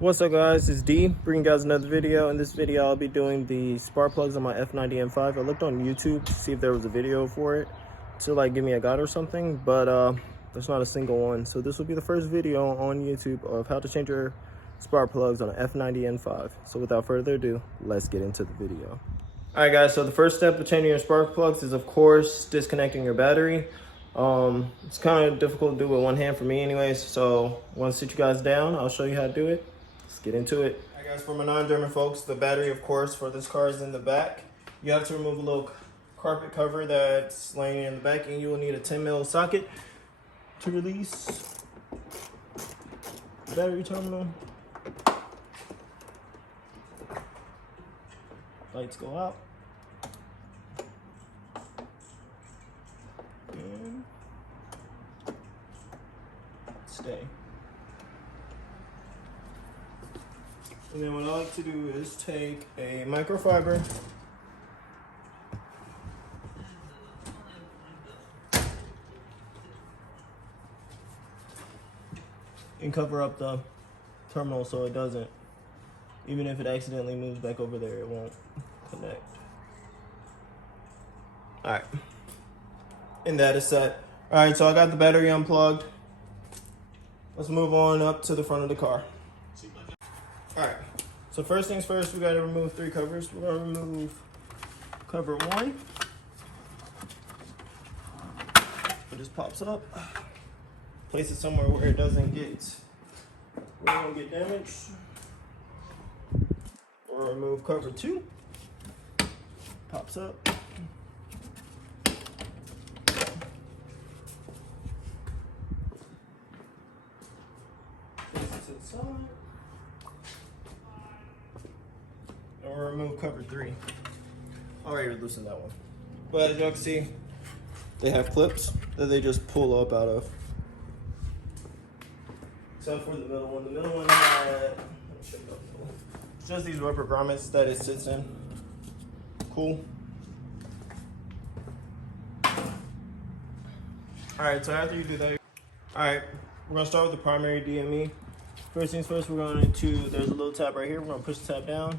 What's up guys, it's D, bringing you guys another video. In this video I'll be doing the spark plugs on my F90 M5. I looked on YouTube to see if there was a video for it to like give me a guide or something, but there's not a single one. So this will be the first video on YouTube of how to change your spark plugs on an F90 M5. So without further ado, let's get into the video. Alright guys, so the first step of changing your spark plugs is of course disconnecting your battery. It's kind of difficult to do with one hand for me anyways, so I want to sit you guys down. I'll show you how to do it. Let's get into it. Alright guys, for my non-German folks, the battery of course for this car is in the back. You have to remove a little carpet cover that's laying in the back, and you will need a 10mm socket to release the battery terminal. Lights go out. And stay. And then what I like to do is take a microfiber and cover up the terminal so it doesn't, even if it accidentally moves back over there, it won't connect. All right, and that is set. All right, so I got the battery unplugged. Let's move on up to the front of the car. All right, so first things first, we got to remove 3 covers. We're going to remove cover 1. It just pops up. Place it somewhere where it doesn't get, damaged. Or remove cover 2. Pops up. Place it to the side. Or remove cover 3. I already loosened that one. But as y'all can see, they have clips that they just pull up out of. Except for the middle one. The middle one had, let me show you the middle. It's just these rubber grommets that it sits in. Cool. Alright, so after you do that, alright, we're gonna start with the primary DME. First things first, we're going to, there's a little tab right here. We're gonna push the tab down,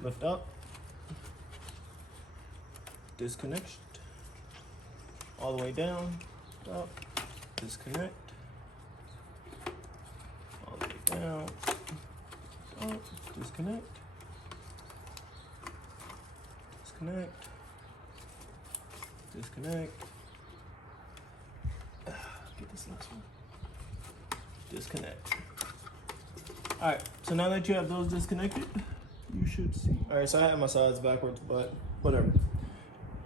lift up, disconnect, all the way down, up, disconnect, all the way down, up, disconnect, disconnect, disconnect, get this last one, disconnect. All right, so now that you have those disconnected, you should see. All right, so I have my sides backwards, but whatever.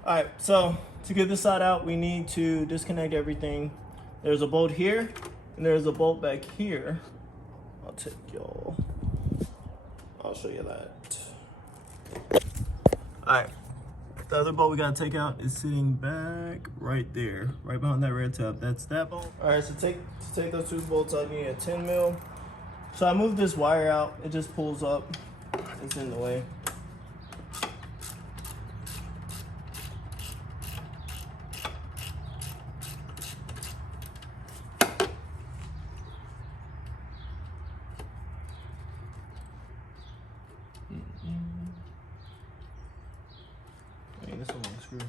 All right, so to get this side out, we need to disconnect everything. There's a bolt here, and there's a bolt back here. I'll take y'all. I'll show you that. All right, the other bolt we gotta take out is sitting back right there, right behind that red tab. That's that bolt. All right, so to take those 2 bolts out, you need a 10mm. So I moved this wire out. It just pulls up. It's in the way. Hey, this one won't screw. It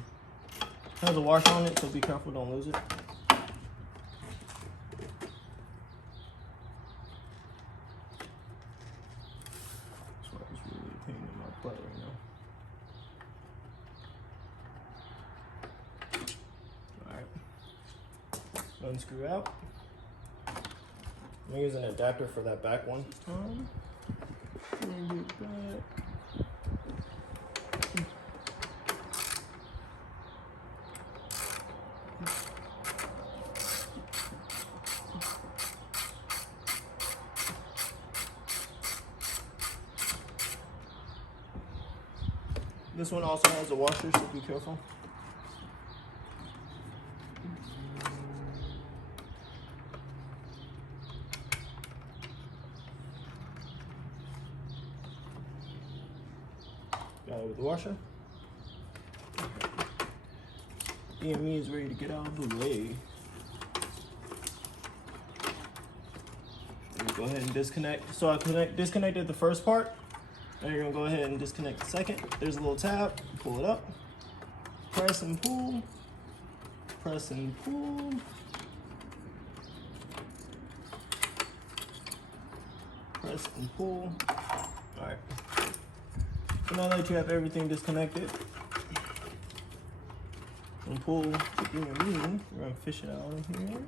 has a washer on it, so be careful, don't lose it. Right now. Alright. Unscrew out. I'm using an adapter for that back one. Bring it back. This one also has a washer, so be careful. Got it with the washer. DME is ready to get out of the way. go ahead and disconnect. So I disconnected the first part. Now you're gonna go ahead and disconnect the second. There's a little tab, pull it up, press and pull, press and pull. Press and pull. All right. So now that you have everything disconnected, and pull the DME, we're gonna fish it out of here.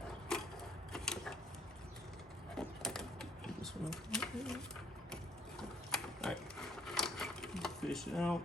Put this one up here. All right. Fish it out.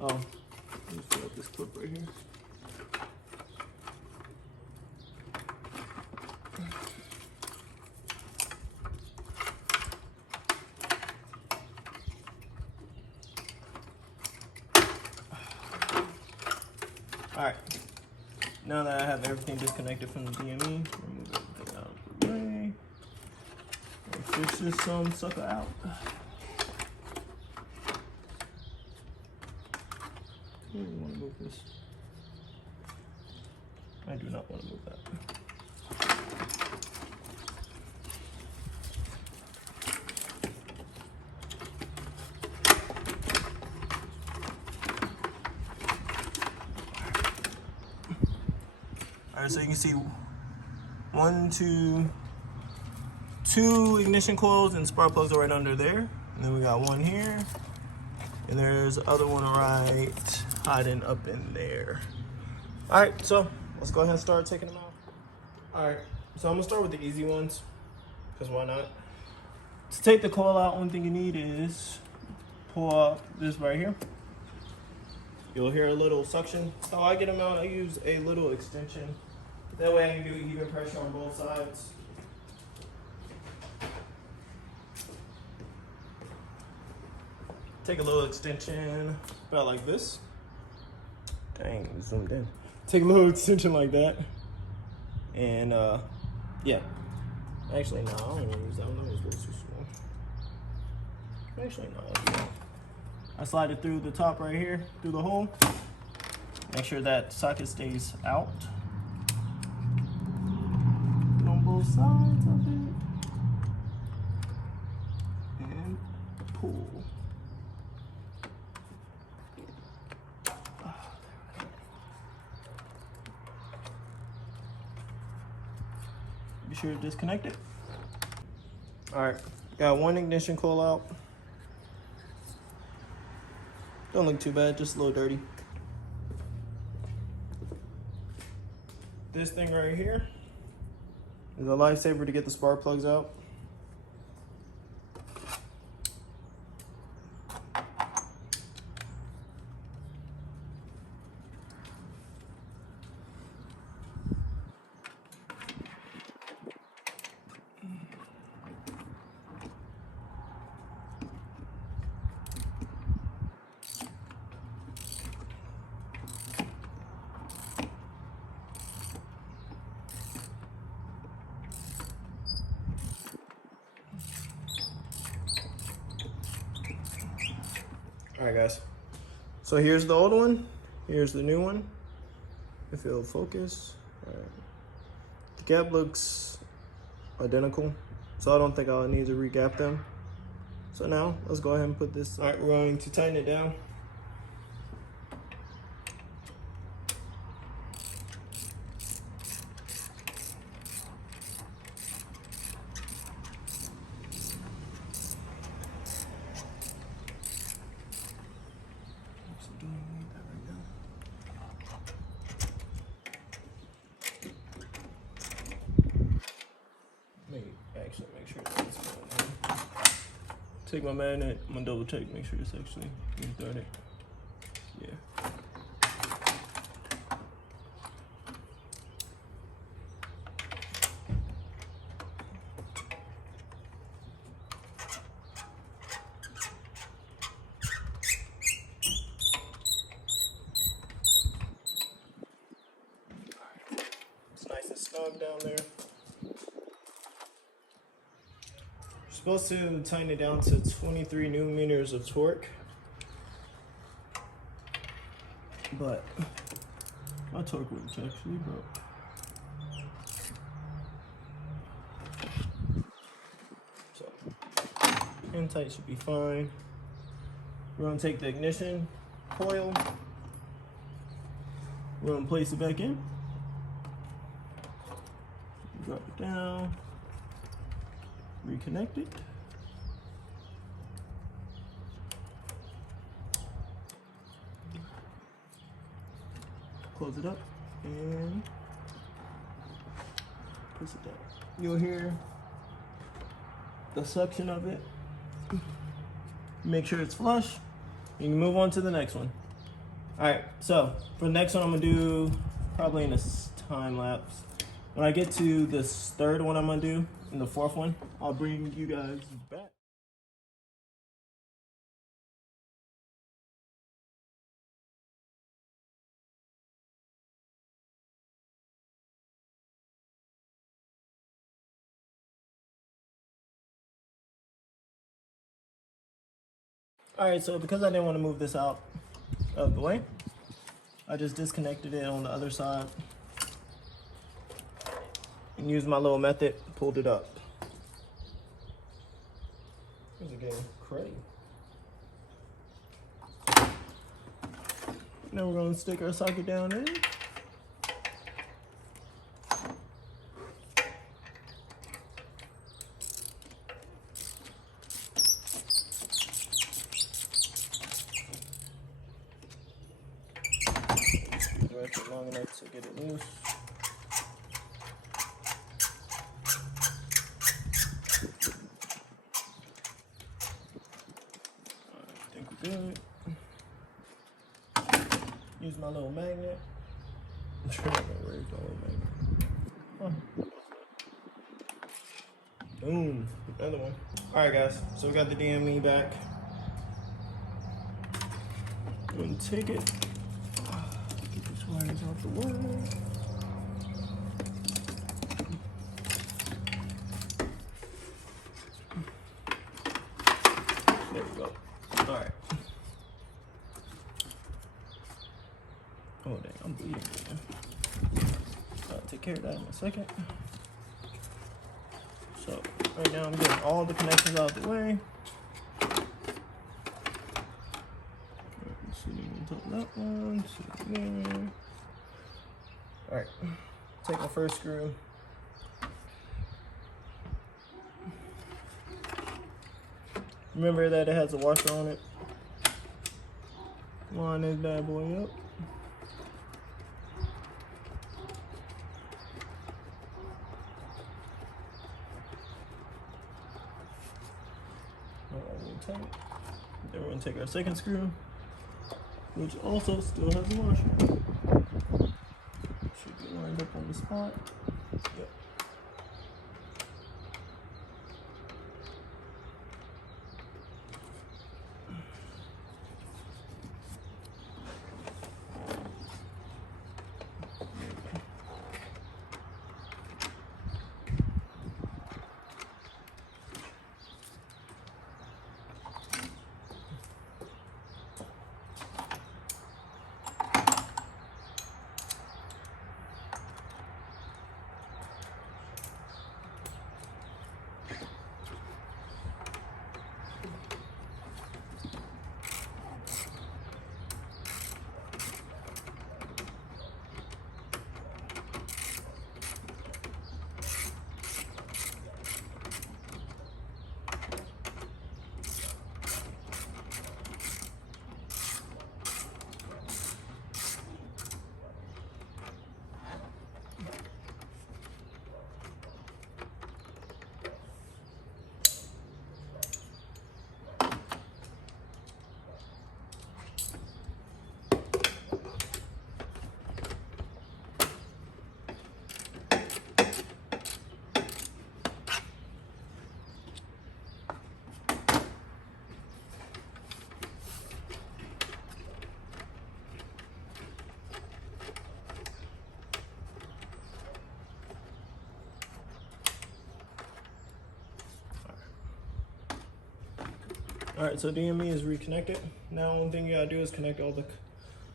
Oh, let me fill up this clip right here. All right, now that I have everything disconnected from the DME, remove everything out of the way. And fish this sucker out. I don't want to move this. I do not want to move that. All right, so you can see two ignition coils and spark plugs are right under there. And then we got one here. And there's the other one right hiding up in there. All right, so let's go ahead and start taking them out. All right, so I'm gonna start with the easy ones, because why not? To take the coil out, one thing you need is pull up this right here. You'll hear a little suction. So I get them out, I use a little extension. That way I can do even pressure on both sides. Take a little extension, about like this. Dang, zoomed in. Take a little extension like that. And yeah. Actually, no, I don't want to use that one. That was way too small. Actually, no, I'll do that. I slide it through the top right here, through the hole. Make sure that socket stays out. On both sides of it. And pull. Be sure to disconnect it. All right, got one ignition coil out. Don't look too bad, just a little dirty. This thing right here is a lifesaver to get the spark plugs out. All right, guys. So here's the old one. Here's the new one. If it'll focus. All right. The gap looks identical, so I don't think I'll need to re-gap them. So now let's go ahead and put this. All right, we're going to tighten it down. Actually, make sure that's going in. Take my magnet. I'm gonna double check, make sure it's actually started. Yeah. down there. You're supposed to tighten it down to 23 newton meters of torque. But my torque wouldn't actually broke. So in tight should be fine. We're gonna take the ignition coil. We're gonna place it back in. Drop it down. Reconnect it. Close it up and push it down. You'll hear the suction of it. Make sure it's flush. You can move on to the next one. All right, so for the next one, I'm gonna do probably in a time lapse. When I get to this third one I'm gonna do, and the fourth one, I'll bring you guys back. All right, so because I didn't want to move this out of the way, I just disconnected it on the other side and used my little method, pulled it up. This is getting crazy. Now we're gonna stick our socket down in. Stretch it long enough to get it loose. I think we're good. Use my little magnet. I'm trying to know where it's going, magnet. Oh. Boom, another one. All right, guys, so we got the DME back. I'm gonna take it. Get these wires out the way. There we go. All right. Oh dang, I'm bleeding, man. I'll take care of that in a second. So right now I'm getting all the connections out of the way. Sitting on top of that one, sitting there. All right, take my first screw. Remember that it has a washer on it. Line this bad boy up. Then we're going to take our second screw, which also still has a washer. Should be lined up on the spot. Yep. All right, so DME is reconnected. Now one thing you gotta do is connect all the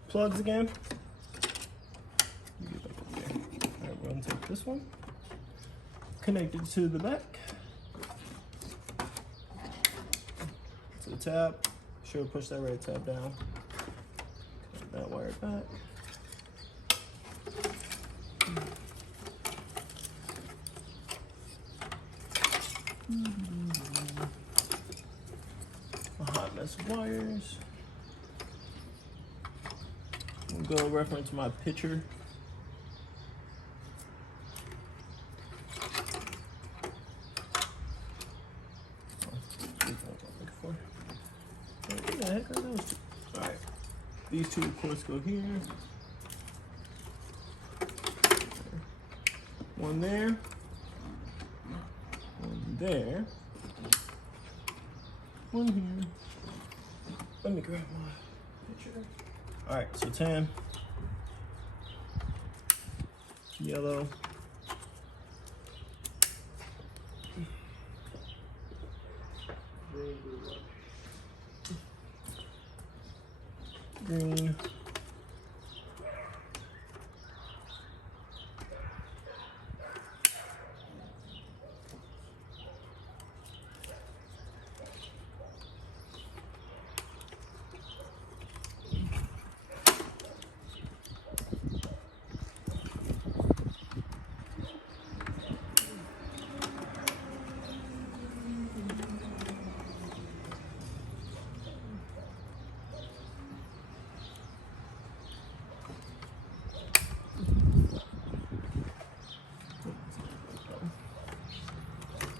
plugs again. Get back up there. All right, we're gonna take this one, connect it to the back, to the tab. Sure, push that red tab down. Connect that wire back. A hot mess of wires. We'll go reference my picture. What the heck are those two? All right, these two of course go here. One there. One there. One here. Let me grab my picture. All right, so tan, yellow, green,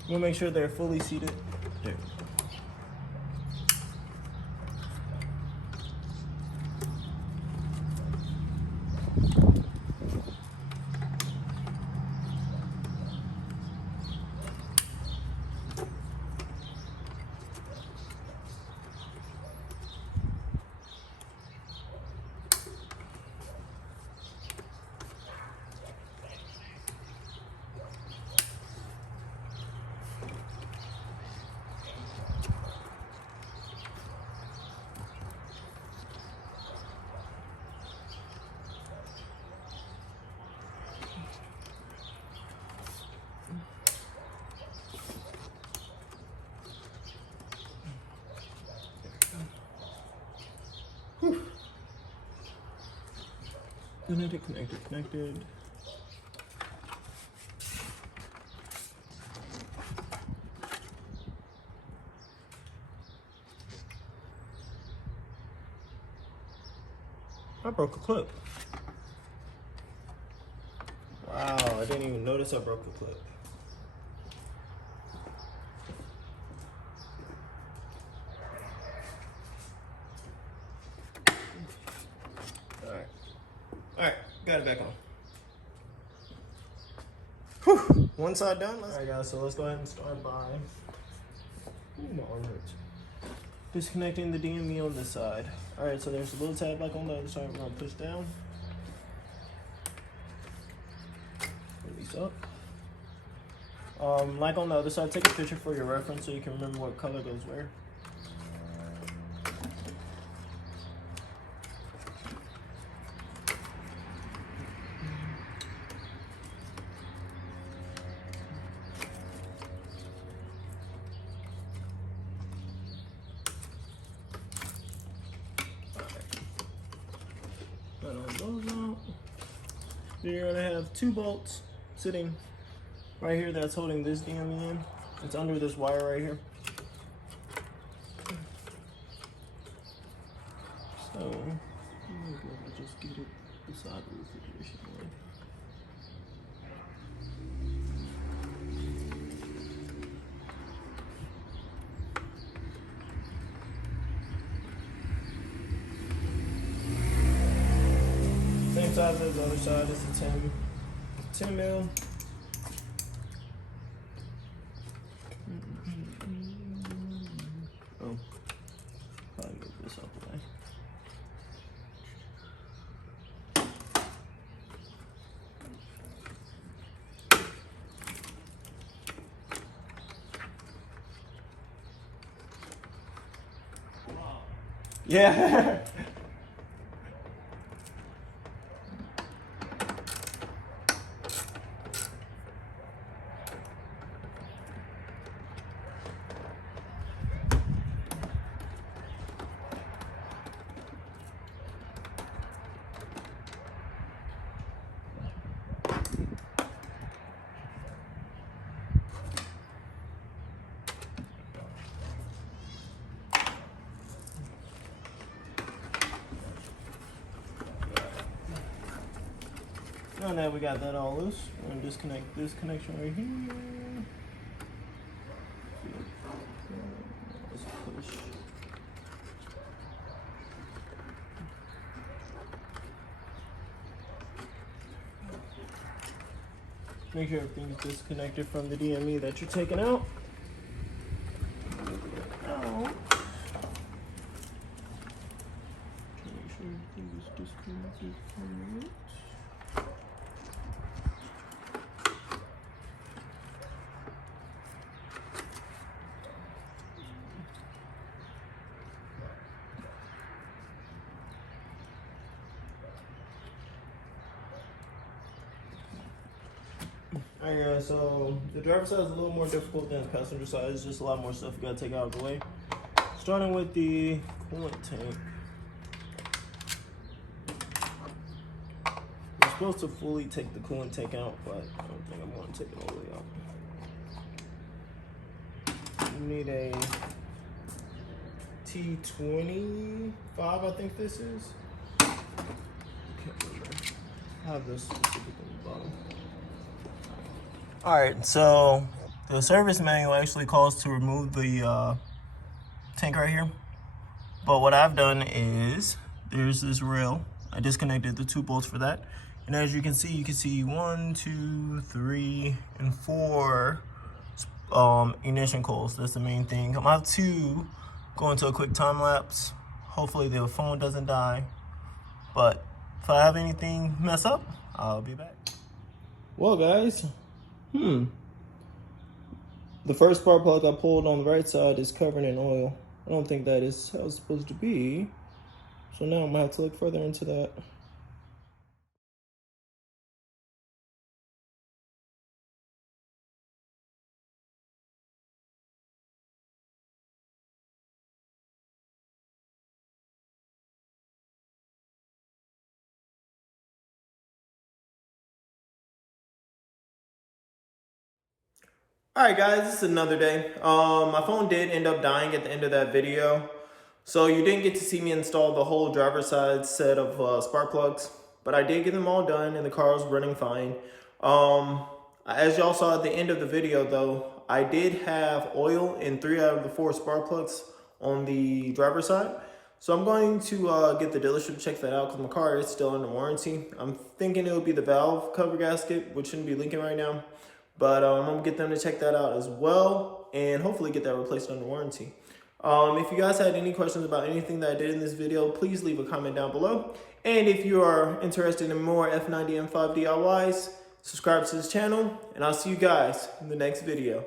we'll make sure they're fully seated. There. Whew. Connected. I broke a clip. Wow, I didn't even notice I broke a clip. All right, got it back on. Whew, one side done. All right, guys, so let's go ahead and start by, my arm hurts. Disconnecting the DME on this side. All right, so there's a little tab like on the other side. We're gonna push down. Release up. Like on the other side, take a picture for your reference so you can remember what color goes where. Then you're gonna have two bolts sitting right here that's holding this DME in. It's under this wire right here. So I'm gonna go and just get it beside the refrigeration board. Same size as the other side. It's a 10 mil. Oh, probably move this out the way. Yeah. Now that we got that all loose, we're gonna disconnect this connection right here. Let's push. Make sure everything's disconnected from the DME that you're taking out. Make sure everything is disconnected from it. Alright guys, so the driver's side is a little more difficult than the passenger side. It's just a lot more stuff you gotta take out of the way. Starting with the coolant tank. You're supposed to fully take the coolant tank out, but I don't think I'm going to take it all the way out. You need a T25, I think this is. Can't remember. I have this specific on the bottom. Alright, so the service manual actually calls to remove the tank right here. But what I've done is, there's this rail. I disconnected the 2 bolts for that. And as you can see 1, 2, 3, and 4 ignition coils. That's the main thing. I'm about to go into a quick time lapse. Hopefully the phone doesn't die. But if I have anything mess up, I'll be back. Well guys, the first spark plug I pulled on the right side is covered in oil. I don't think that is how it's supposed to be. So now I'm gonna have to look further into that. Alright guys, this is another day. My phone did end up dying at the end of that video. So you didn't get to see me install the whole driver's side set of spark plugs. But I did get them all done and the car was running fine. As y'all saw at the end of the video though, I did have oil in 3 out of the 4 spark plugs on the driver's side. So I'm going to get the dealership to check that out because my car is still under warranty. I'm thinking it would be the valve cover gasket, which shouldn't be leaking right now. But I'm going to get them to check that out as well and hopefully get that replaced under warranty. If you guys had any questions about anything that I did in this video, please leave a comment down below. And if you are interested in more F90 M5 DIYs, subscribe to this channel, and I'll see you guys in the next video.